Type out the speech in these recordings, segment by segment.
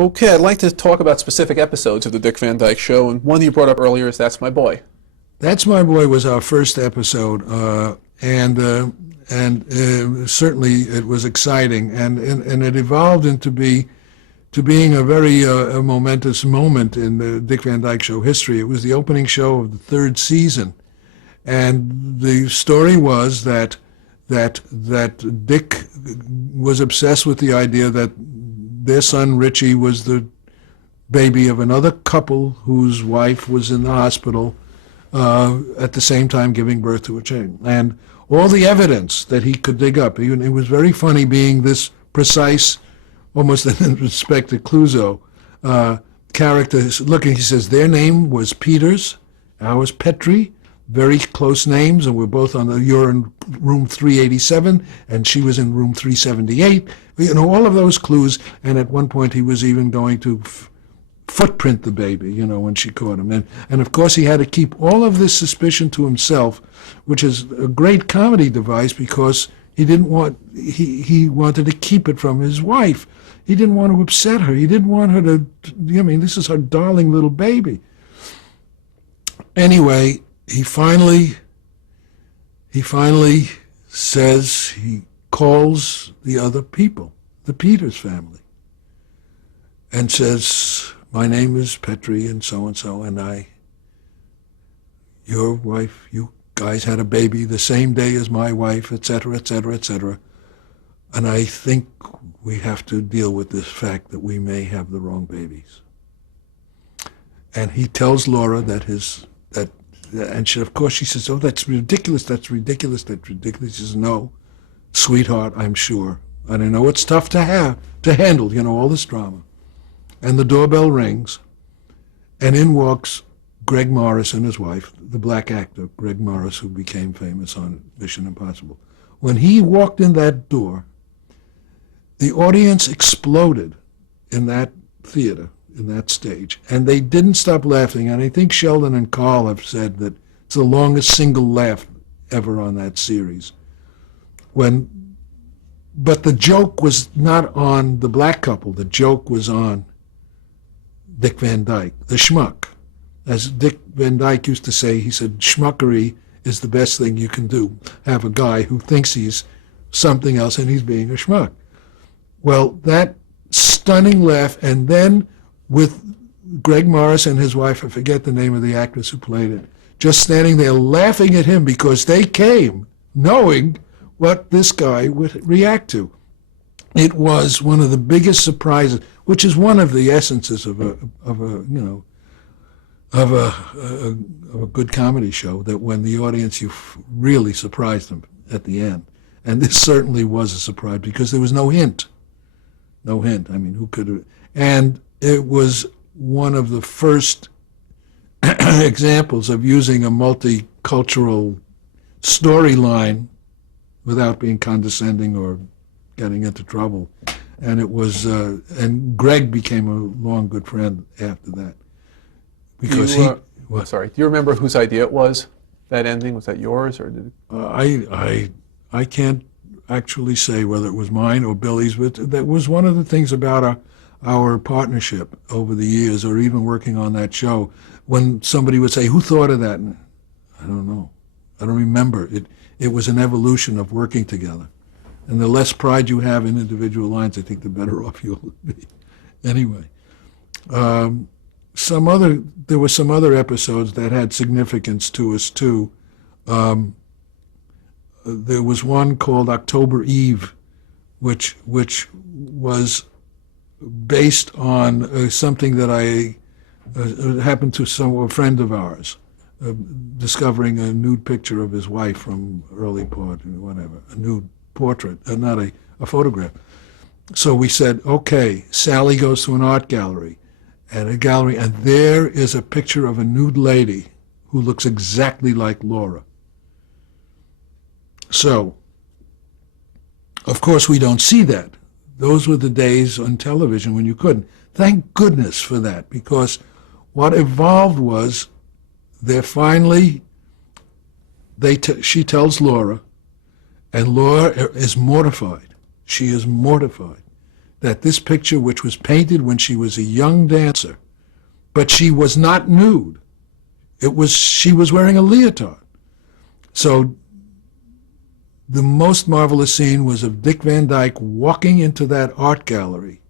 Okay, I'd like to talk about specific episodes of the Dick Van Dyke Show, and one you brought up earlier is That's My Boy. That's My Boy was our first episode, and certainly it was exciting, and it evolved to being a very a momentous moment in the Dick Van Dyke Show history. It was the opening show of the third season, and the story was that Dick was obsessed with the idea that their son Richie was the baby of another couple whose wife was in the hospital at the same time giving birth to a child. And all the evidence that he could dig up, it was very funny being this precise, almost an Inspector Clouseau character looking. He says, their name was Peters, ours Petrie, very close names, and we're both you're in room 387, and she was in room 378. All of those clues, and at one point he was even going to footprint the baby, when she caught him. And of course he had to keep all of this suspicion to himself, which is a great comedy device because he wanted to keep it from his wife. He didn't want to upset her. He didn't want her to, this is her darling little baby. Anyway, he finally says, he calls the other people, the Peters family, and says, my name is Petrie and so, and your wife, you guys had a baby the same day as my wife, etc., etc., etc. And I think we have to deal with this fact that we may have the wrong babies. And he tells Laura and of course she says, oh, that's ridiculous, that's ridiculous, that's ridiculous. He says, no, sweetheart, I'm sure. And I know it's tough to handle, all this drama. And the doorbell rings, and in walks Greg Morris and his wife, the black actor, Greg Morris, who became famous on Mission Impossible. When he walked in that door, the audience exploded in that theater, in that stage, and they didn't stop laughing. And I think Sheldon and Carl have said that it's the longest single laugh ever on that series. But the joke was not on the black couple. The joke was on Dick Van Dyke, the schmuck. As Dick Van Dyke used to say, he said, schmuckery is the best thing you can do. Have a guy who thinks he's something else and he's being a schmuck. Well, that stunning laugh, and then with Greg Morris and his wife, I forget the name of the actress who played it, just standing there laughing at him because they came knowing what this guy would react to. It was one of the biggest surprises, which is one of the essences of a good comedy show, that when the audience, you really surprised them at the end. And this certainly was a surprise because there was no hint. No hint. I mean, who could have? And it was one of the first examples of using a multicultural storyline without being condescending or getting into trouble. And it was, and Greg became a long good friend after that. Because Sorry, do you remember whose idea it was, that ending? Was that yours, or did I can't actually say whether it was mine or Billy's, but that was one of the things about our partnership over the years, or even working on that show, when somebody would say, who thought of that? And I don't know. I don't remember. It was an evolution of working together. And the less pride you have in individual lines, I think the better off you'll be. Anyway, there were some other episodes that had significance to us too. There was one called October Eve, which was based on something that happened to a friend of ours, discovering a nude picture of his wife from early part, whatever, a nude portrait, not a photograph. So we said, okay, Sally goes to an art gallery, and there is a picture of a nude lady who looks exactly like Laura. So, of course, we don't see that. Those were the days on television when you couldn't. Thank goodness for that, because what evolved was she tells Laura, and Laura is mortified. She is mortified. that this picture, which was painted when she was a young dancer, but she was not nude. She was wearing a leotard. So the most marvelous scene was of Dick Van Dyke walking into that art gallery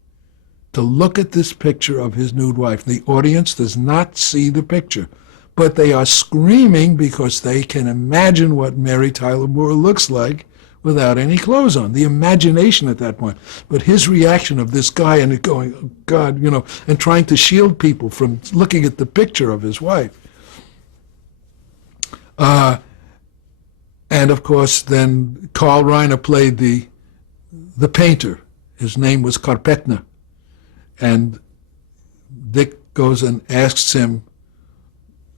to look at this picture of his nude wife. The audience does not see the picture, but they are screaming because they can imagine what Mary Tyler Moore looks like without any clothes on. The imagination at that point. But his reaction of this guy and going, oh God, and trying to shield people from looking at the picture of his wife. And of course, then Carl Reiner played the painter. His name was Karpetner. And Dick goes and asks him,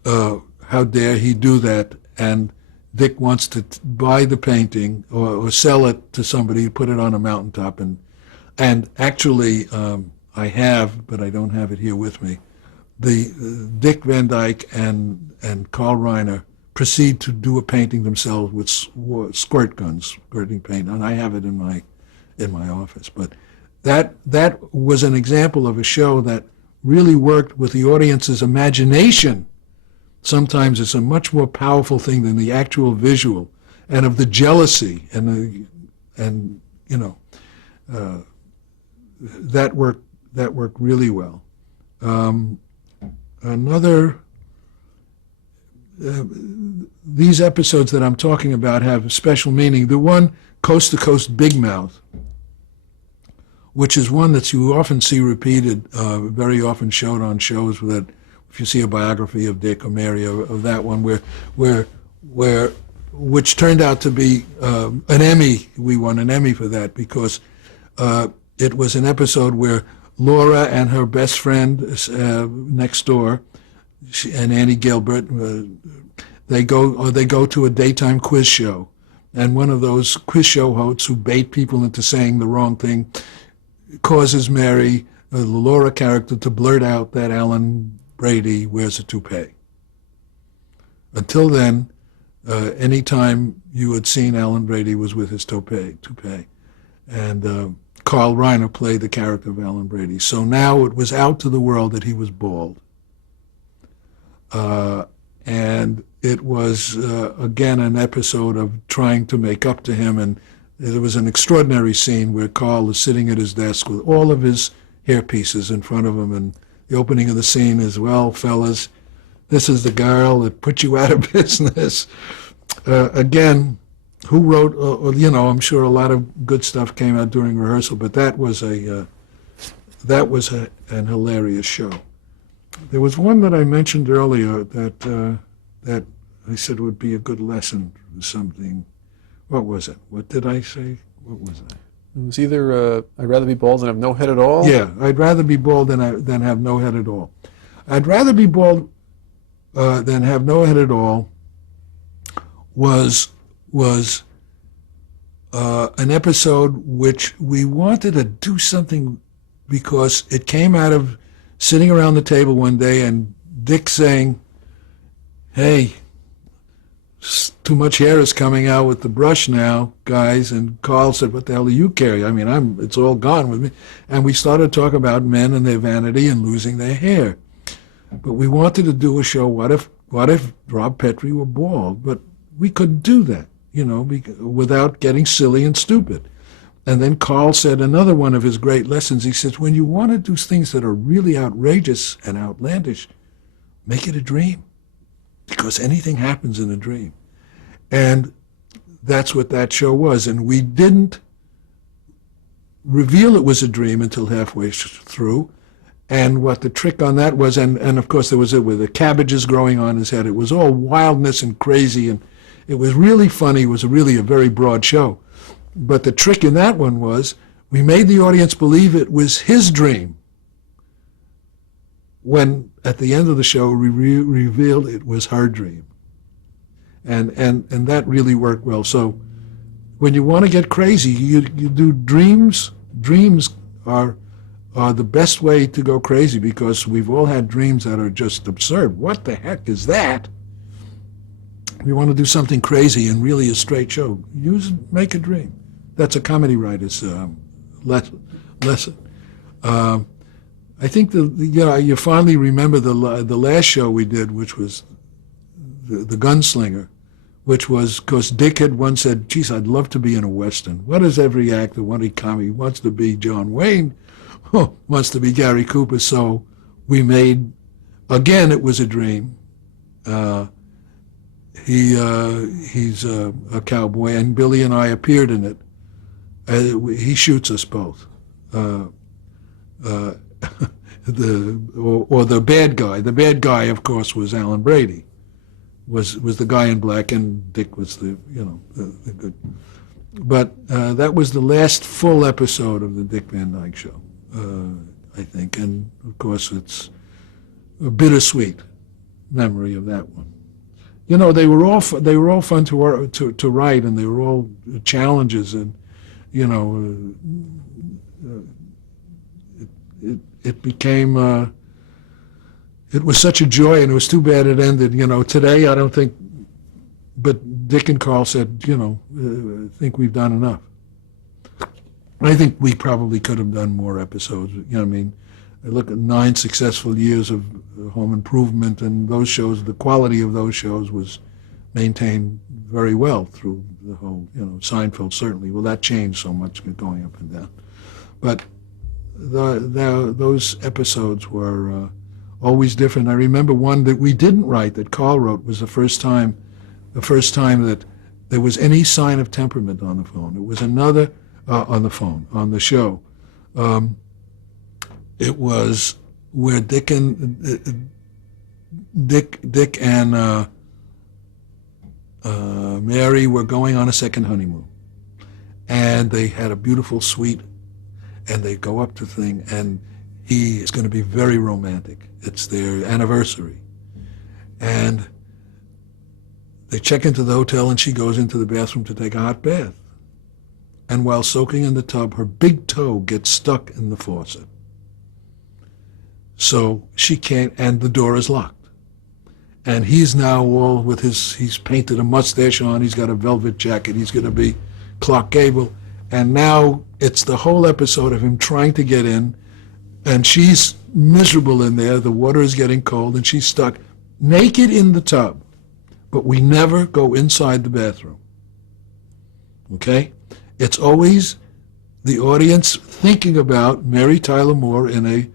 how dare he do that? And Dick wants to buy the painting or sell it to somebody, put it on a mountaintop. And actually, I have, but I don't have it here with me, the Dick Van Dyke and Carl Reiner proceed to do a painting themselves with squirt guns, squirting paint, and I have it in my office. But that was an example of a show that really worked with the audience's imagination. Sometimes it's a much more powerful thing than the actual visual, and of the jealousy that worked really well. These episodes that I'm talking about have special meaning. The one, Coast to Coast Big Mouth, which is one that you often see repeated, very often showed on shows that, if you see a biography of Dick or Mary of that one, which turned out to be an Emmy. We won an Emmy for that because it was an episode where Laura and her best friend next door, and Annie Gilbert, they go to a daytime quiz show, and one of those quiz show hosts who bait people into saying the wrong thing causes Mary, the Laura character, to blurt out that Alan Brady wears a toupee. Until then, any time you had seen Alan Brady was with his toupee. And Carl Reiner played the character of Alan Brady. So now it was out to the world that he was bald. And it was, again, an episode of trying to make up to him. And there was an extraordinary scene where Carl is sitting at his desk with all of his hairpieces in front of him. And the opening of the scene is, well, fellas, this is the girl that put you out of business. Again, who wrote, I'm sure a lot of good stuff came out during rehearsal, but that was an hilarious show. There was one that I mentioned earlier that I said would be a good lesson or something. What was it? What did I say? What was it? It was either I'd rather be bald than have no head at all. Yeah, I'd rather be bald than have no head at all. I'd rather be bald than have no head at all was an episode which we wanted to do something because it came out of sitting around the table one day and Dick saying, hey, too much hair is coming out with the brush now, guys. And Carl said, what the hell do you care? I mean, it's all gone with me. And we started talking about men and their vanity and losing their hair. But we wanted to do a show, what if Rob Petrie were bald? But we couldn't do that, without getting silly and stupid. And then Carl said another one of his great lessons. He says, when you want to do things that are really outrageous and outlandish, make it a dream, because anything happens in a dream. And that's what that show was. And we didn't reveal it was a dream until halfway through. And what the trick on that was, and of course there was it with the cabbages growing on his head. It was all wildness and crazy, and it was really funny. It was really a very broad show. But the trick in that one was we made the audience believe it was his dream, when at the end of the show we revealed it was her dream. And that really worked well. So when you want to get crazy, you do dreams. Dreams are the best way to go crazy, because we've all had dreams that are just absurd. What the heck is that? We want to do something crazy and really a straight show. Make a dream. That's a comedy writer's lesson. I think you finally remember the last show we did, which was the Gunslinger, which was because Dick had once said, "Geez, I'd love to be in a Western." What does every actor want to become? He wants to be John Wayne, wants to be Gary Cooper. So we made, again, it was a dream. He's a cowboy, and Billy and I appeared in it. He shoots us both. The bad guy. The bad guy, of course, was Alan Brady. Was the guy in black, and Dick was the good. But that was the last full episode of the Dick Van Dyke Show, I think, and of course it's a bittersweet memory of that one. They were all fun to write, and they were all challenges, and it became. It was such a joy, and it was too bad it ended. Today I don't think, but Dick and Carl said, I think we've done enough. I think we probably could have done more episodes. I look at 9 successful years of Home Improvement, and those shows, the quality of those shows was maintained very well through the whole, Seinfeld certainly. Well, that changed so much going up and down. But those episodes were always different. I remember one that we didn't write that Carl wrote was the first time that there was any sign of temperament on the phone. It was another on the show. It was where Dick and Mary were going on a second honeymoon, and they had a beautiful suite, and they go up to the thing, and he is going to be very romantic. It's their anniversary. And they check into the hotel, and she goes into the bathroom to take a hot bath. And while soaking in the tub, her big toe gets stuck in the faucet. So she can't, and the door is locked. And he's now all with he's painted a mustache on, he's got a velvet jacket, he's going to be Clark Gable. And now it's the whole episode of him trying to get in, and she's miserable in there. The water is getting cold, and she's stuck naked in the tub. But we never go inside the bathroom. Okay? It's always the audience thinking about Mary Tyler Moore in a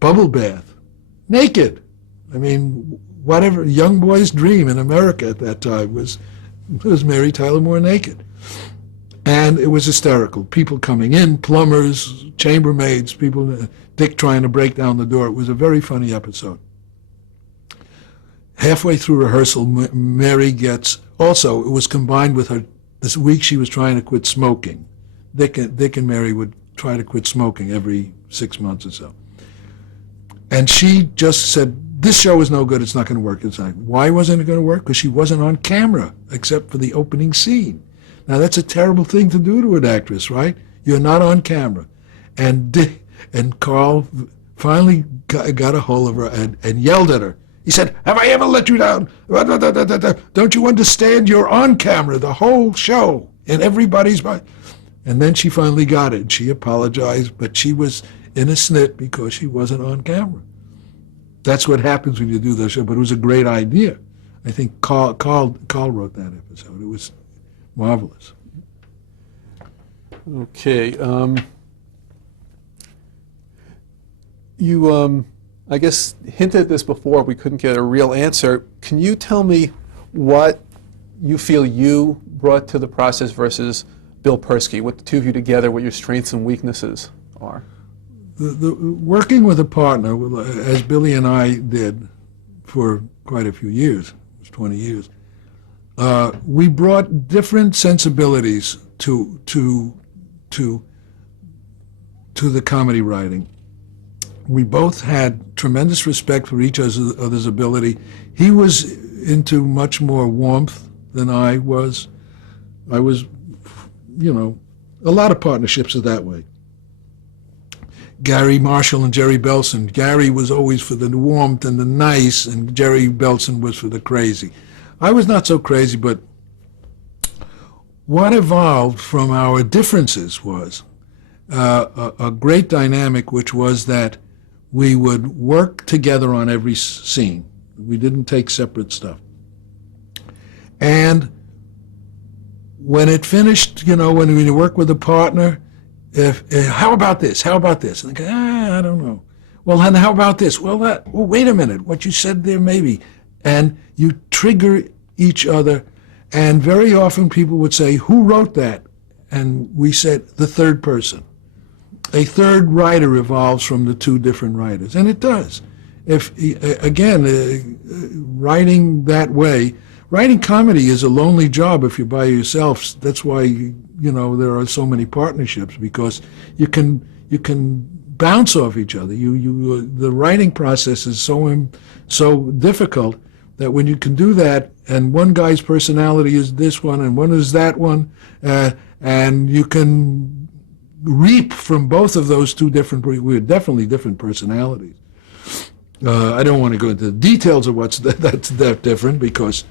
bubble bath, naked. I mean, whatever young boy's dream in America at that time was Mary Tyler Moore naked. And it was hysterical. People coming in, plumbers, chambermaids, people, Dick trying to break down the door. It was a very funny episode. Halfway through rehearsal, Mary gets, also, it was combined with her, this week she was trying to quit smoking. Dick and Mary would try to quit smoking every 6 months or so. And she just said, this show is no good, it's not going to work. It's like, why wasn't it going to work? Because she wasn't on camera, except for the opening scene. Now, that's a terrible thing to do to an actress, right? You're not on camera. And Carl finally got a hold of her and yelled at her. He said, have I ever let you down? Don't you understand? You're on camera the whole show in everybody's mind. And then she finally got it. She apologized, but she was in a snit because she wasn't on camera. That's what happens when you do the show, but it was a great idea. I think Carl wrote that episode. It was marvelous. Okay. You, I guess, hinted at this before. We couldn't get a real answer. Can you tell me what you feel you brought to the process versus Bill Persky, what the two of you together, what your strengths and weaknesses are? The working with a partner, as Billy and I did for quite a few years, it was 20 years, we brought different sensibilities to the comedy writing. We both had tremendous respect for each other's ability. He was into much more warmth than I was. I was, a lot of partnerships are that way. Gary Marshall and Jerry Belson. Gary was always for the warmth and the nice, and Jerry Belson was for the crazy. I was not so crazy, but what evolved from our differences was a great dynamic, which was that we would work together on every scene. We didn't take separate stuff. And when it finished, when you work with a partner, how about this? How about this? And they go, I don't know. Well, then how about this? Well, wait a minute. What you said there, maybe. And you trigger each other. And very often people would say, who wrote that? And we said, the third person. A third writer evolves from the two different writers. And it does. Writing that way, writing comedy is a lonely job if you're by yourself. That's why, there are so many partnerships, because you can bounce off each other. The writing process is so difficult that when you can do that, and one guy's personality is this one and one is that one, and you can reap from both of those two we're definitely different personalities. I don't want to go into the details of that's that different, because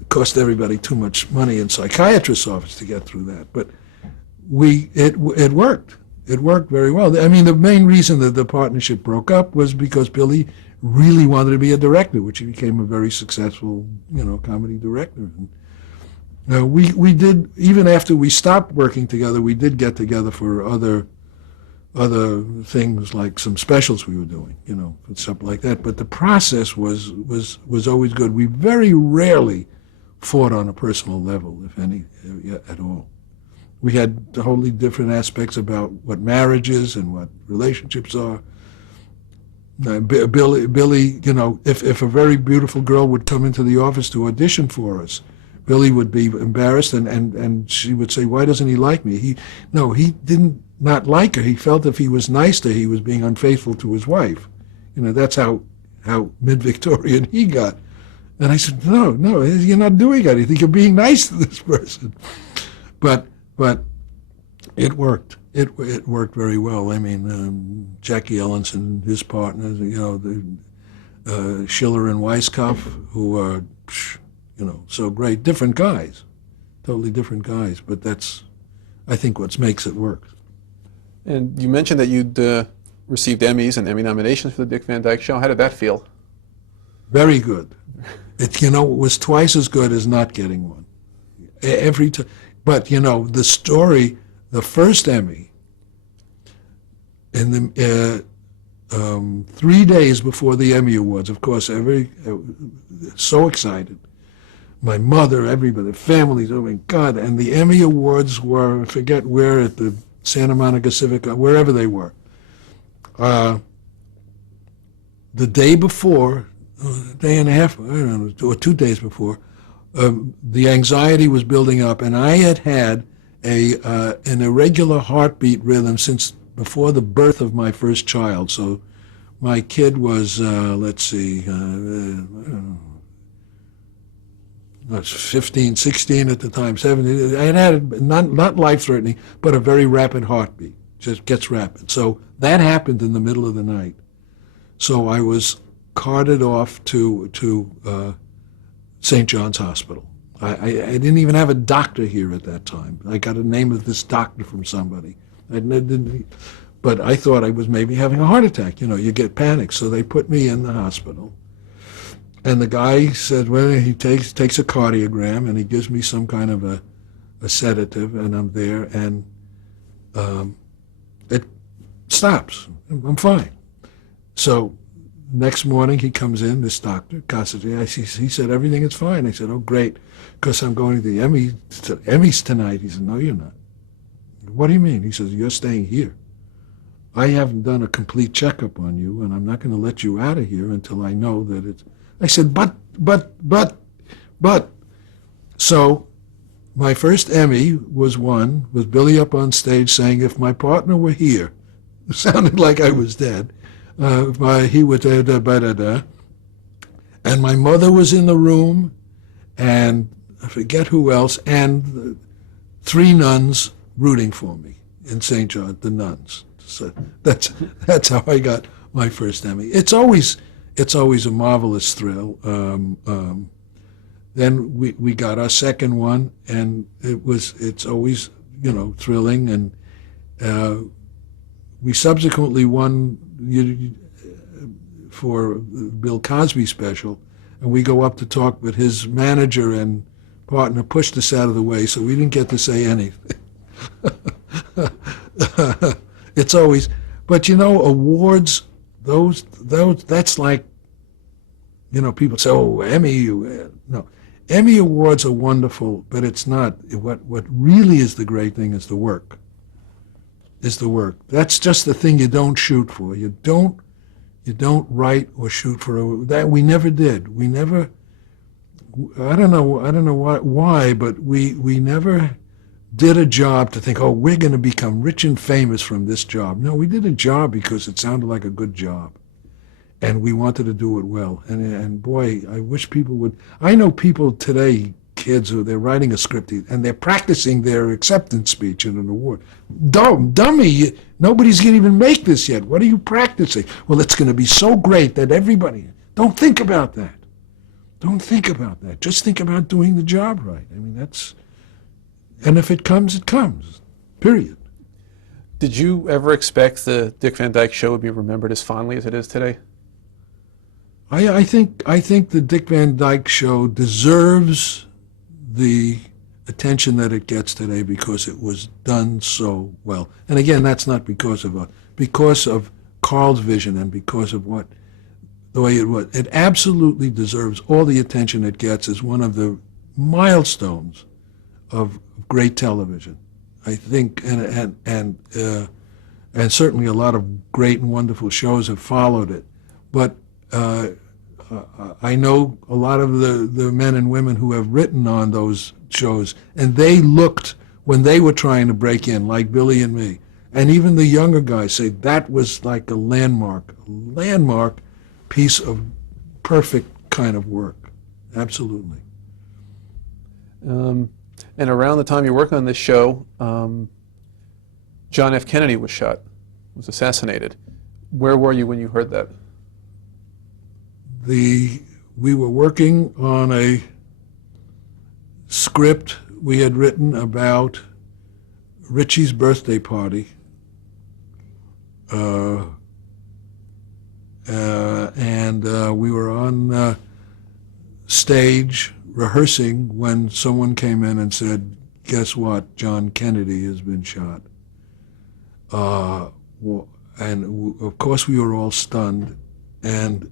it cost everybody too much money in psychiatrist's office to get through that. But it worked. It worked very well. I mean, the main reason that the partnership broke up was because Billy really wanted to be a director, which he became a very successful, comedy director. And, we did, even after we stopped working together, we did get together for other things, like some specials we were doing, and stuff like that. But the process was always good. We very rarely fought on a personal level, if any, at all. We had totally different aspects about what marriage is and what relationships are. Billy, if a very beautiful girl would come into the office to audition for us, Billy would be embarrassed, and she would say, "Why doesn't he like me?" He didn't not like her. He felt if he was nice to her, he was being unfaithful to his wife. That's how mid-Victorian he got. And I said, no, you're not doing anything. You're being nice to this person. But it worked. It worked very well. I mean, Jackie Ellenson, his partners, Schiller and Weisskopf, who are, so great. Different guys, totally different guys. But that's, I think, what makes it work. And you mentioned that you'd received Emmys and Emmy nominations for the Dick Van Dyke Show. How did that feel? Very good. It was twice as good as not getting one. Every time. But the story, the first Emmy, in the 3 days before the Emmy Awards, of course, so excited. My mother, everybody, the families, oh my God! And the Emmy Awards were, I forget where, at the Santa Monica Civic, wherever they were. The day before, a day and a half, I don't know, or 2 days before, the anxiety was building up, and I had an irregular heartbeat rhythm since before the birth of my first child. So my kid was, 15, 16 at the time, 17. I had not life-threatening, but a very rapid heartbeat. Just gets rapid. So that happened in the middle of the night. So I was carted off to St. John's Hospital. I didn't even have a doctor here at that time. I got a name of this doctor from somebody. But I thought I was maybe having a heart attack. You get panicked. So they put me in the hospital. And the guy said, well, he takes a cardiogram, and he gives me some kind of a sedative, and I'm there, and it stops. I'm fine. So next morning he comes in, this doctor, he said, everything is fine. I said, oh, great, because I'm going to the Emmys tonight. He said, no, you're not. What do you mean? He says, you're staying here. I haven't done a complete checkup on you, and I'm not going to let you out of here until I know that it's... I said, but. So my first Emmy was won with Billy up on stage saying, if my partner were here, it sounded like I was dead, he would da-da-da-da-da. And my mother was in the room, and I forget who else, and 3 nuns rooting for me in St. John, the nuns. So that's how I got my first Emmy. It's always a marvelous thrill. Then we got our second one, and it's always thrilling, We subsequently won for Bill Cosby special, and we go up to talk, but his manager and partner pushed us out of the way, so we didn't get to say anything. It's always, but awards, that's like, people say, oh, Emmy, no. Emmy awards are wonderful, but it's not. What really is the great thing is the work. That's just the thing you don't shoot for. You don't write or shoot for that. We never did. We never. I don't know why, but we never did a job to think, oh, we're going to become rich and famous from this job. No, we did a job because it sounded like a good job, and we wanted to do it well. And boy, I wish people would. I know people today, kids, who they're writing a script and they're practicing their acceptance speech in an award. Dummy, nobody's going to even make this yet. What are you practicing? Well, it's going to be so great that everybody. Don't think about that. Don't think about that. Just think about doing the job right. I mean, that's. And if it comes, it comes. Period. Did you ever expect the Dick Van Dyke Show would be remembered as fondly as it is today? I think the Dick Van Dyke Show deserves the attention that it gets today because it was done so well. And again, that's not because of Carl's vision and because of the way it was. It absolutely deserves all the attention it gets as one of the milestones of great television. I think, and certainly a lot of great and wonderful shows have followed it. But I know a lot of the men and women who have written on those shows, and they looked when they were trying to break in, like Billy and me. And even the younger guys say that was like a landmark piece of perfect kind of work. Absolutely. And around the time you're working on this show, John F. Kennedy was shot, was assassinated. Where were you when you heard that? We were working on a script we had written about Richie's birthday party. And we were on stage rehearsing when someone came in and said, guess what, John Kennedy has been shot. And of course we were all stunned, and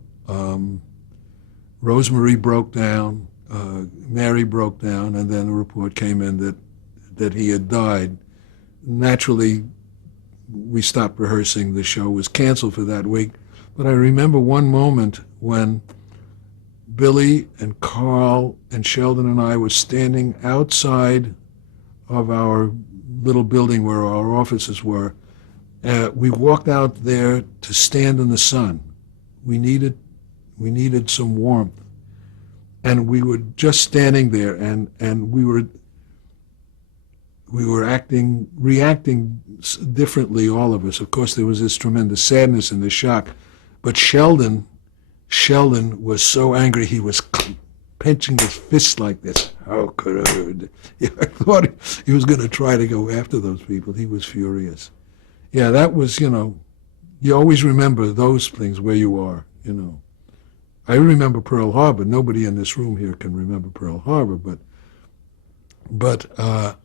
Rosemary broke down, Mary broke down, and then a report came in that he had died. Naturally, we stopped rehearsing. The show was canceled for that week. But I remember one moment when Billy and Carl and Sheldon and I were standing outside of our little building where our offices were. We walked out there to stand in the sun. We needed some warmth. And we were just standing there, and we were reacting differently, all of us. Of course, there was this tremendous sadness and this shock. But Sheldon was so angry, he was pinching his fist like this. How could I thought he was going to try to go after those people. He was furious. Yeah, that was, you always remember those things where you are, I remember Pearl Harbor. Nobody in this room here can remember Pearl Harbor, but I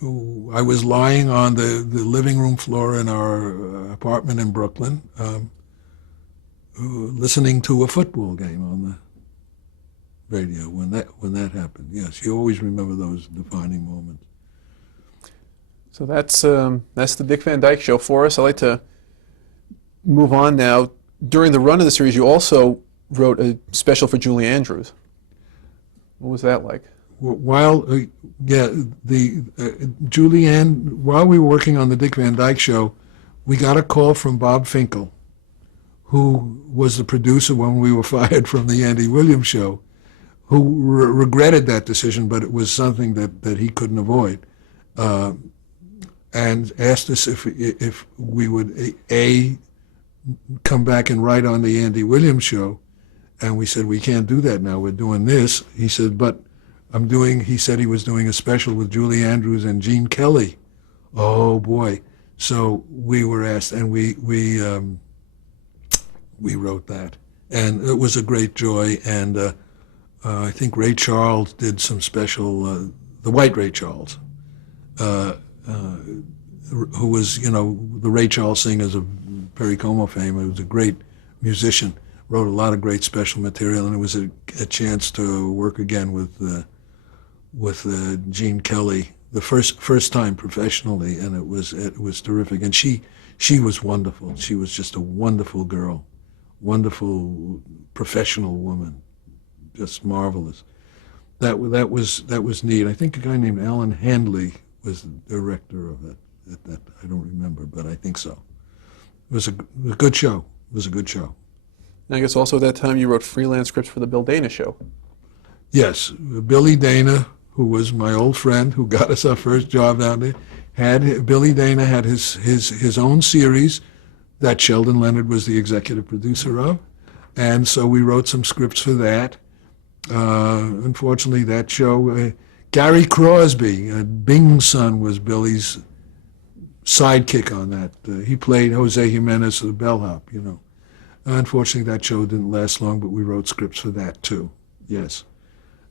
was lying on the living room floor in our apartment in Brooklyn, listening to a football game on the radio when that happened. Yes, you always remember those defining moments. So that's the Dick Van Dyke Show for us. I'd like to move on now. During the run of the series, you also wrote a special for Julie Andrews. What was that like? While Julianne, while we were working on the Dick Van Dyke Show, we got a call from Bob Finkel, who was the producer when we were fired from the Andy Williams Show, who regretted that decision, but it was something that he couldn't avoid, and asked us if we would come back and write on the Andy Williams Show, and we said we can't do that now. We're doing this. He said, but he said he was doing a special with Julie Andrews and Gene Kelly Oh boy! So we were asked, and we wrote that, and it was a great joy. And I think Ray Charles did some special, the white Ray Charles, uh, uh, who was, the Ray Charles singers of Perry Como fame. He was a great musician, wrote a lot of great special material, and it was a chance to work again with Gene Kelly, the first time professionally, and it was terrific. And she was wonderful. She was just a wonderful girl, wonderful professional woman, just marvelous. That was neat. I think a guy named Alan Handley was the director of it. That I don't remember, but I think so. It was a good show. It was a good show. And I guess also at that time you wrote freelance scripts for the Bill Dana Show. Yes, Billy Dana, who was my old friend, who got us our first job down there, Billy Dana had his own series that Sheldon Leonard was the executive producer of, and so we wrote some scripts for that. Unfortunately, that show, Gary Crosby, Bing's son, was Billy's sidekick on that. He played Jose Jimenez, the bellhop, Unfortunately, that show didn't last long, but we wrote scripts for that too. Yes.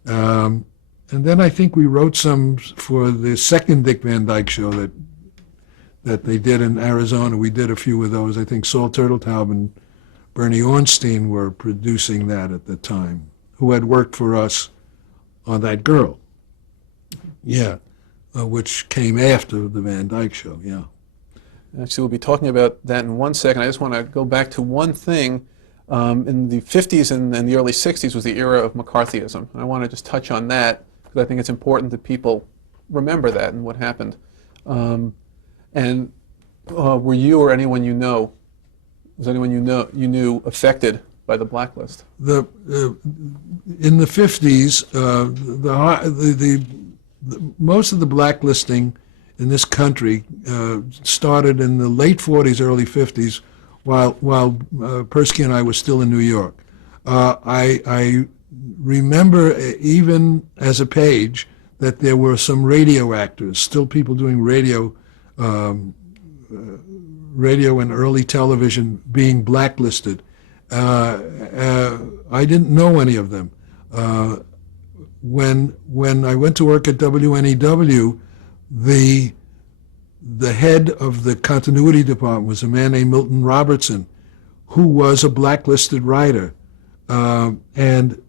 And then I think we wrote some for the second Dick Van Dyke show that they did in Arizona. We did a few of those. I think Saul Turtletaub and Bernie Ornstein were producing that at the time, who had worked for us on That Girl. Yeah, which came after the Van Dyke show, yeah. Actually, we'll be talking about that in 1 second. I just want to go back to one thing. In the 50s and the early 60s was the era of McCarthyism. And I want to just touch on that because I think it's important that people remember that and what happened. Were you or anyone you know, was anyone you knew affected by the blacklist? In the 50s, most of the blacklisting in this country started in the late 40s, early 50s, while Persky and I were still in New York. I remember, even as a page, that there were some radio actors, still people doing radio and early television, being blacklisted. I didn't know any of them. When I went to work at WNEW, the head of the continuity department was a man named Milton Robertson, who was a blacklisted writer. And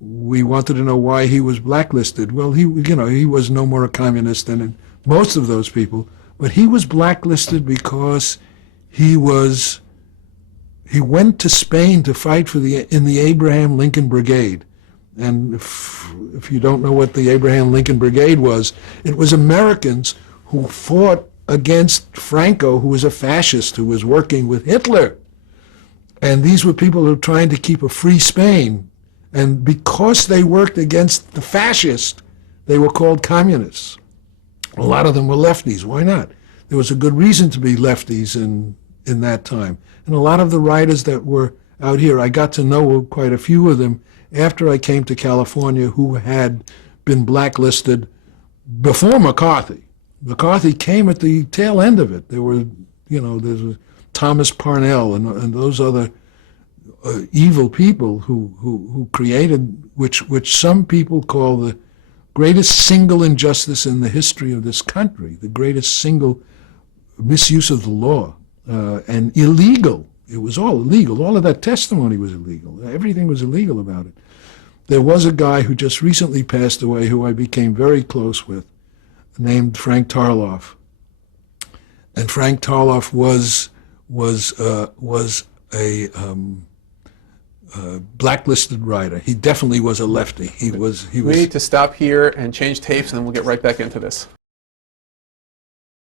we wanted to know why he was blacklisted. Well, he was no more a communist than most of those people, but he was blacklisted because he went to Spain to fight in the Abraham Lincoln Brigade. And if you don't know what the Abraham Lincoln Brigade was, it was Americans who fought against Franco, who was a fascist, who was working with Hitler. And these were people who were trying to keep a free Spain. And because they worked against the fascists, they were called communists. A lot of them were lefties. Why not? There was a good reason to be lefties in that time. And a lot of the writers that were out here, I got to know quite a few of them after I came to California, who had been blacklisted before McCarthy. McCarthy came at the tail end of it. There was Thomas Parnell and those other evil people who created, which some people call the greatest single injustice in the history of this country, the greatest single misuse of the law, and illegal. It was all illegal. All of that testimony was illegal. Everything was illegal about it. There was a guy who just recently passed away who I became very close with, named Frank Tarloff. And Frank Tarloff was a blacklisted writer. He definitely was a lefty. We need to stop here and change tapes, and then we'll get right back into this.